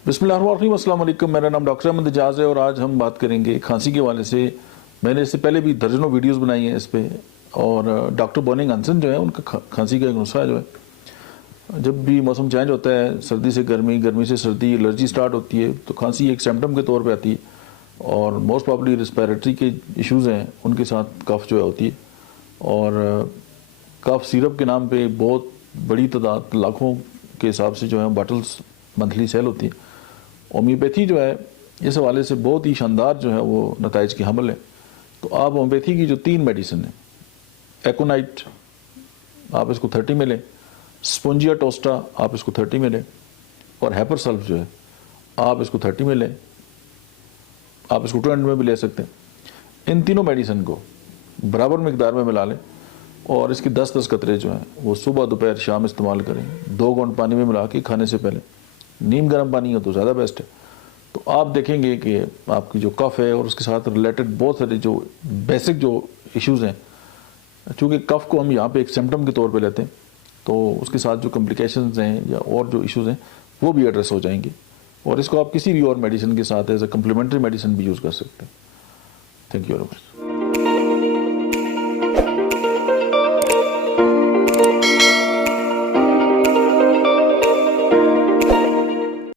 बिस्मिल्लाहिर्रहमानिर्रहीम, अस्सलाम वालेकुम। मेरा नाम डॉक्टर अहमद एजाज है और आज हम बात करेंगे खांसी के हवाले से। मैंने इससे पहले भी दर्जनों वीडियोस बनाई हैं इस पे, और डॉक्टर बॉनिंग हंसन जो है उनका खांसी का एक नुस्खा जो है, जब भी मौसम चेंज होता है, सर्दी से गर्मी, गर्मी से सर्दी, एलर्जी स्टार्ट होती है तो खांसी एक सिम्टम के तौर पे आती है। और मोस्ट प्रॉब्ली रिस्पिरेटरी के इश्यूज़ हैं उनके साथ कफ जो है होती है। और कफ सिरप के नाम पे बहुत बड़ी तादाद, लाखों के हिसाब से जो है बॉटल्स मंथली सेल होती है। होम्योपैथी जो है इस हवाले से बहुत ही शानदार जो है वो नताइज की हमल है। तो आप होम्योपैथी की जो 3 मेडिसिन है, एकोनाइट आप इसको 30 में लें, स्पोंजिया टोस्टा आप इसको 30 में लें, और हैपरसल्फ जो है आप इसको 30 में लें। आप इसको 20 में भी ले सकते हैं। इन तीनों मेडिसिन को बराबर मिकदार में मिला लें और इसकी 10-10 कतरे जो हैं वो सुबह दोपहर शाम इस्तेमाल करें। 2 घूंट पानी में मिला के खाने से पहले, नीम गर्म पानी हो तो ज़्यादा बेस्ट है। तो आप देखेंगे कि आपकी जो कफ़ है और उसके साथ रिलेटेड बहुत सारे जो बेसिक जो इश्यूज़ हैं, चूँकि कफ़ को हम यहाँ पे एक सिम्टम के तौर पे लेते हैं, तो उसके साथ जो कॉम्प्लिकेशंस हैं या और जो इश्यूज़ हैं वो भी एड्रेस हो जाएंगे। और इसको आप किसी भी और मेडिसिन के साथ एज ए कम्प्लीमेंट्री मेडिसिन भी यूज़ कर सकते हैं। Thank you very much.